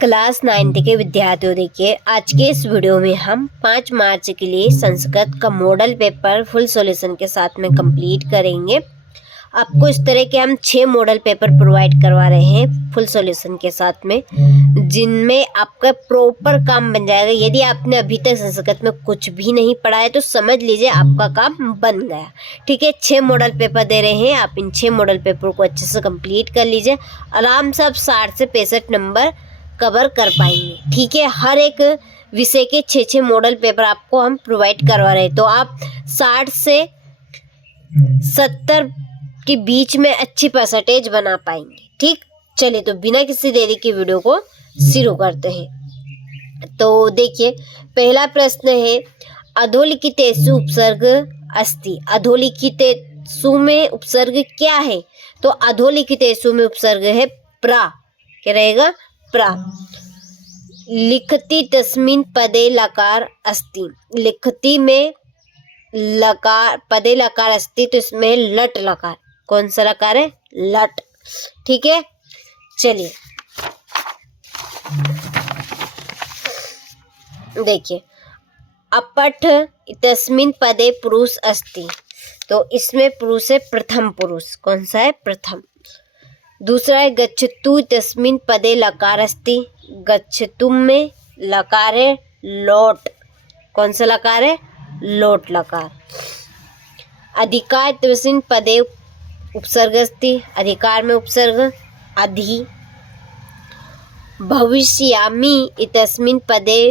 Class 9 के विद्यार्थियों, देखिए आज के इस वीडियो में हम 5 मार्च के लिए संस्कृत का मॉडल पेपर फुल सॉल्यूशन के साथ में कंप्लीट करेंगे। आपको इस तरह के हम 6 मॉडल पेपर प्रोवाइड करवा रहे हैं फुल सॉल्यूशन के साथ में, जिनमें आपका प्रॉपर काम बन जाएगा। यदि आपने अभी तक संस्कृत में कुछ भी नहीं पढ़ा है तो समझ लीजिए आपका काम बन गया। ठीक है, 6 मॉडल पेपर दे रहे हैं, आप इन 6 मॉडल पेपर को अच्छे से कंप्लीट कर लीजिए। आराम से आप 60 से 65 नंबर कवर कर पाएंगे। ठीक है, हर एक विषय के 6 मॉडल पेपर आपको हम प्रोवाइड करवा रहे हैं, तो आप 60 से 70 के बीच में अच्छी परसेंटेज बना पाएंगे। ठीक, चलिए तो बिना किसी देरी के वीडियो को शुरू करते हैं। तो देखिए, पहला प्रश्न है, अधोलिखितेषु उपसर्ग अस्ति। अधोलिखितेषु में उपसर्ग क्या है? तो अधोलिखितेषु में उपसर्ग है प्रा। क्या रहेगा? प्रा। लिखति तस्मिन् पदे लकार अस्ति। लिखति में लकार, पदे लकार अस्ति, तो इसमें लट लकार। कौन सा लकार है? लट। ठीक है, चलिए देखिए, अपठ तस्मिन् पदे पुरुष अस्ति, तो इसमें पुरुष है प्रथम पुरुष। कौन सा है? प्रथम। दूसरा है गच्छतु तस्मिन् पदे लकार अस्ति। गच्छतुम में लकार है लोट। कौन सा लकार है? लोट लकार। अधिकार तस्मिन् पदे उपसर्ग अस्ति। अधिकार में उपसर्ग अधि। भविष्यामि इतस्मिन् पदे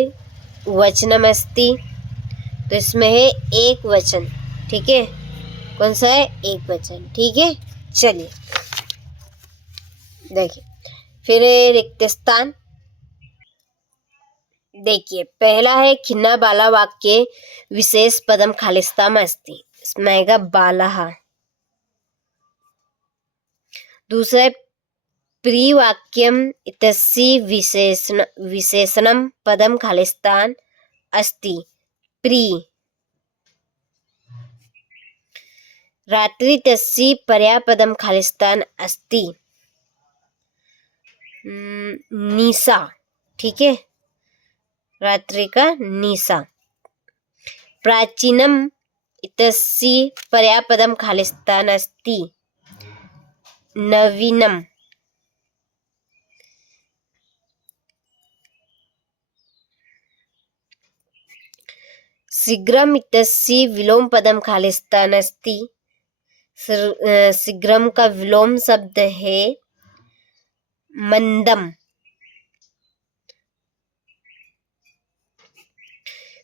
वचनम अस्ति, तो इसमें है एक वचन। ठीक है, कौन सा है? एक वचन। ठीक है, चलिए देखिए, फिर रिक्त स्थान। देखिए, पहला है खिन्ना बाला वाक्य विशेष पदम खालिस्ताम अस्ति। इसमें आएगा बाला। दूसरा है प्री वाक्यम इतस्य विशेषणम पदम खालिस्तान अस्ति। प्री। रात्रि तस्य पर्यायपदम खालिस्तान अस्ति। निशा। ठीक है, रात्रि का निशा। प्राचीनम इतस्य पर्यायपदम खालिस्तान अस्ति। नवीनम। शीघ्रम इतस्य विलोम पदम खालिस्तान अस्ति। शीघ्रम का विलोम शब्द है मंदम।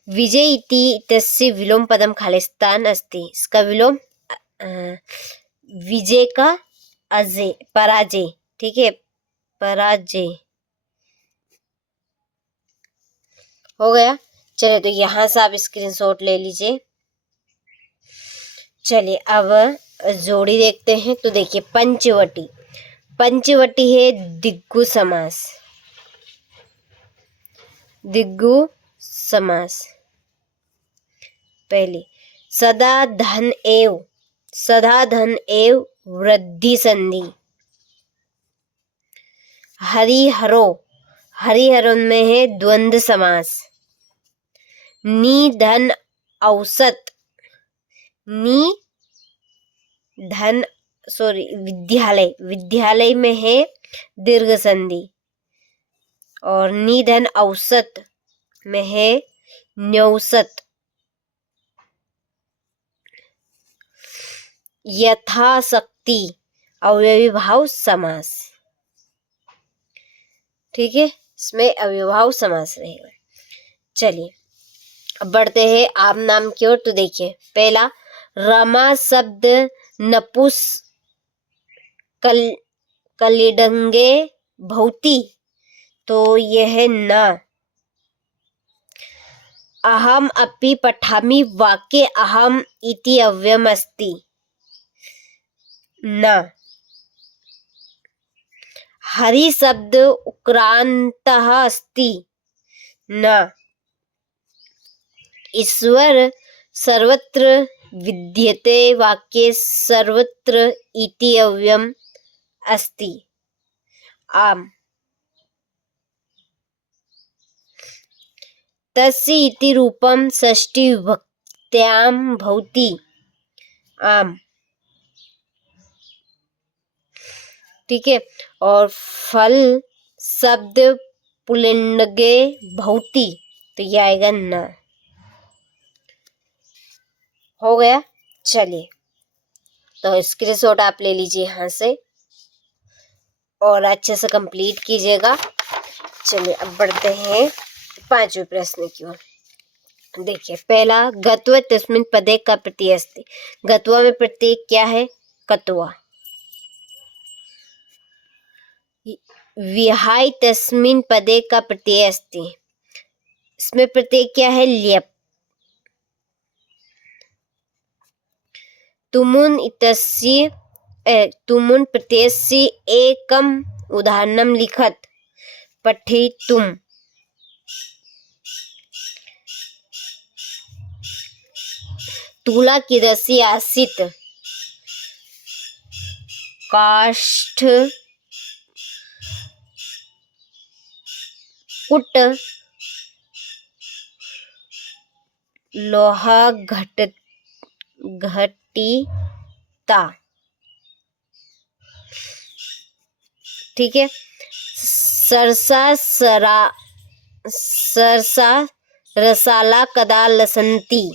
विजय इति इत्यस्य विलोम पदम खालिस्तान अस्ति। इसका विलोम विजय का अजय, पराजय। ठीक है, पराजय हो गया। चलिए तो यहाँ से आप स्क्रीनशॉट ले लीजिए। चलिए अब जोड़ी देखते हैं। तो देखिए, पंचवटी। पंचवटी है दिग्गु समास। दिग्गु समास। पहले सदा धन एव। सदा धन एव वृद्धि संधि। हरिहरो। हरिहरो में है द्वंद्व समास। निधन औसत। निधन विद्यालय। विद्यालय में है दीर्घ संधि। और निधन औसत में है न्यौसत। यथाशक्ति अव्ययी भाव समास। ठीक है, इसमें अव्ययभाव समास रहेगा। चलिए अब बढ़ते हैं आम नाम की ओर। तो देखिए, पहला रमा शब्द नपुस कलिडंगे भौती, तो यह है न। अहम अपि पठामि वाक्ये अहम इति अव्ययम अस्ति। न। हरि शब्द उक्रांतः अस्ति। न। ईश्वर सर्वत्र विद्यते वाक्ये सर्वत्र इति अव्ययम अस्ति। आम। तस्य इति रूपम षष्ठी विभक्त्याम भवति। आम, ठीक है। और फल शब्द पुल्लिंगे भवति, तो ये आएगा न। हो गया। चलिए, तो स्क्रीनशॉट आप ले लीजिए यहाँ से और अच्छे से कंप्लीट कीजिएगा। चलिए अब बढ़ते हैं 5वें प्रश्न की ओर। देखिए, पहला, गत्व तस्मिन् पदे का प्रत्यय अस्ति। गत्वा में प्रत्यय क्या है? कत्वा। विहाय तस्मिन् पदे का प्रत्यय अस्ति, इसमें प्रत्यय क्या है? ल्यप। तुमुन इत्यस्य तुमुन प्रत्ययस्य एकम उदाहरणं लिखत। पठितुम्। तुला कीदृशी आसीत्? काष्ठ कुट लोहा घटिता। ठीक है। सरसा रसाला कदा लसन्ति।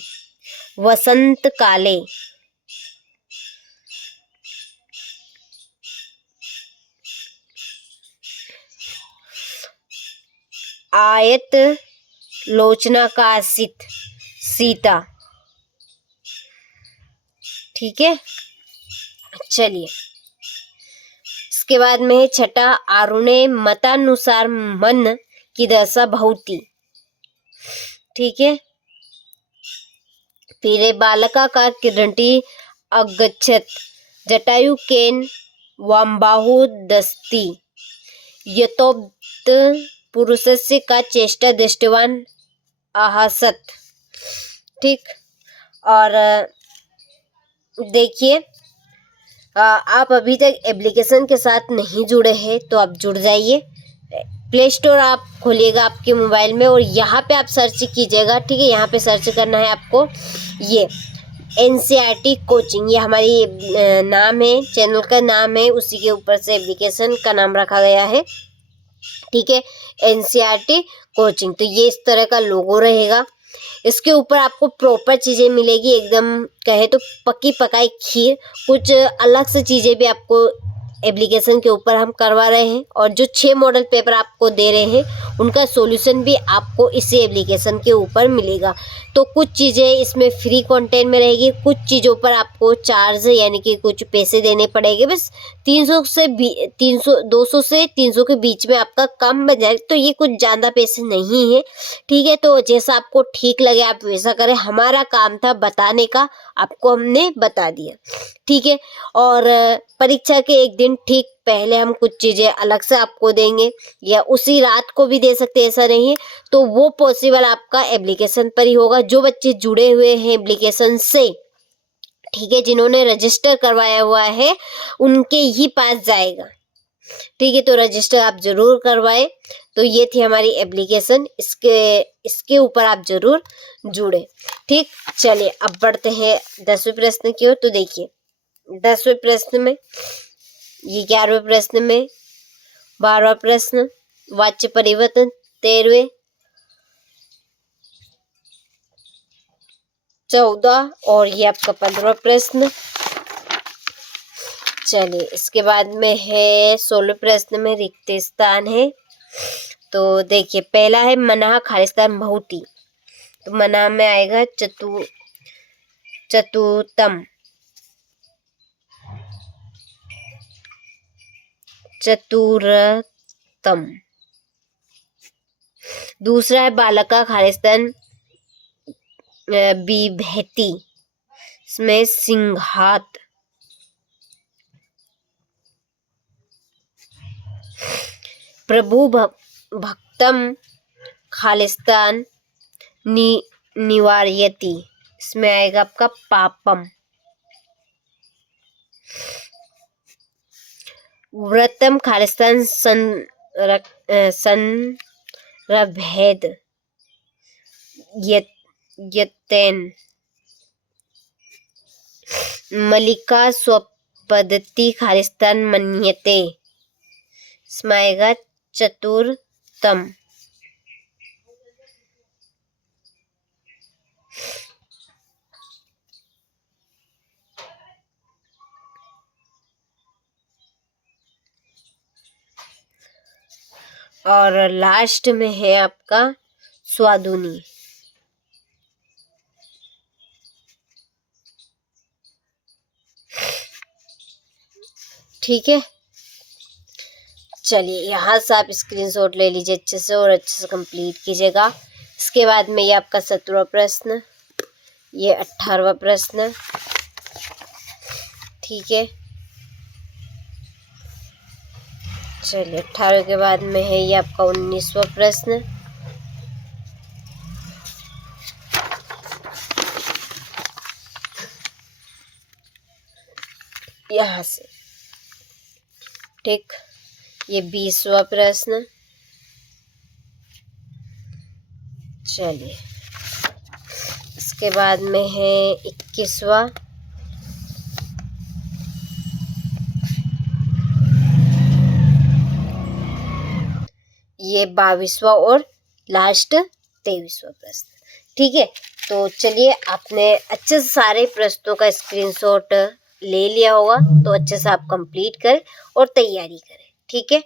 वसंत काले। आयत लोचना का आसित। सीता। ठीक है। चलिए, इसके बाद में है छठा, आरुणे मतानुसार मन की दशा भवति। ठीक है। फिर बालका का किरणटी अगच्छत। जटायु केन वामबाहु दस्ति। यतोक्त पुरुषस्य का चेष्टा दृष्टवान आहसत। ठीक। और देखिए, आप अभी तक एप्लीकेशन के साथ नहीं जुड़े हैं तो आप जुड़ जाइए। प्ले स्टोर आप खोलिएगा आपके मोबाइल में और यहाँ पे आप सर्च कीजिएगा। ठीक है, यहाँ पे सर्च करना है आपको ये NCERT कोचिंग। ये हमारी नाम है, चैनल का नाम है, उसी के ऊपर से एप्लीकेशन का नाम रखा गया है। ठीक है, NCERT कोचिंग। तो ये इस तरह का लोगो रहेगा। इसके ऊपर आपको प्रॉपर चीज़ें मिलेगी, एकदम कहे तो पक्की पकाई खीर। कुछ अलग से चीज़ें भी आपको एप्लीकेशन के ऊपर हम करवा रहे हैं और जो 6 मॉडल पेपर आपको दे रहे हैं उनका सॉल्यूशन भी आपको इसी एप्लीकेशन के ऊपर मिलेगा। तो कुछ चीज़ें इसमें फ्री कंटेंट में रहेगी, कुछ चीज़ों पर आपको चार्ज यानी कि कुछ पैसे देने पड़ेंगे। बस 200 से 300 के बीच में आपका कम बन जाए, तो ये कुछ ज़्यादा पैसे नहीं है। ठीक है, तो जैसा आपको ठीक लगे आप वैसा करें। हमारा काम था बताने का, आपको हमने बता दिया। ठीक है। और परीक्षा के एक दिन ठीक पहले हम कुछ चीज़ें अलग से आपको देंगे या उसी रात को भी दे सकते हैं, ऐसा नहीं है। तो वो पॉसिबल आपका एप्लीकेशन पर ही होगा। जो बच्चे जुड़े हुए हैं एप्लीकेशन से, ठीक है, जिन्होंने रजिस्टर करवाया हुआ है उनके ही पास जाएगा। ठीक है, तो रजिस्टर आप जरूर करवाएं। तो ये थी हमारी एप्लीकेशन, इसके ऊपर आप जरूर जुड़े। ठीक। चलिए अब बढ़ते हैं 10वें प्रश्न की ओर। तो देखिए 10वें प्रश्न में, ये 11वें प्रश्न में, 12वां प्रश्न वाच्य परिवर्तन, 13वें, 14 और ये आपका 15वां प्रश्न। चलिए इसके बाद में है 16वें प्रश्न में रिक्त स्थान है। तो देखिए पहला है मनाह खालिस्तान भवति। तो मनाह में आएगा चतुर्थम। दूसरा है बालका खालिस्तान बिभेति, इसमें सिंघात। प्रभु भक्तम खालिस्तान निवारयति, इसमें आएगा आपका पापम। व्रतम खालिस्तान संरभेद, यतेन मलिका स्वपदति खालिस्तान मन्यते स्मायगा चतुर्थम। और लास्ट में है आपका स्वादुनी। ठीक है, चलिए यहाँ से आप स्क्रीनशॉट ले लीजिए अच्छे से और अच्छे से कंप्लीट कीजिएगा। इसके बाद में ये आपका 17वां प्रश्न, ये 18वां प्रश्न। ठीक है, चलिए 18 के बाद में है ये आपका 19वां प्रश्न। यहाँ से ठीक, ये 20वां प्रश्न। चलिए इसके बाद में है 21वां, ये 22वां और लास्ट 23वां प्रश्न। ठीक है, तो चलिए आपने अच्छे से सारे प्रश्नों का स्क्रीनशॉट ले लिया होगा, तो अच्छे से आप कंप्लीट करें और तैयारी करें। ठीक है।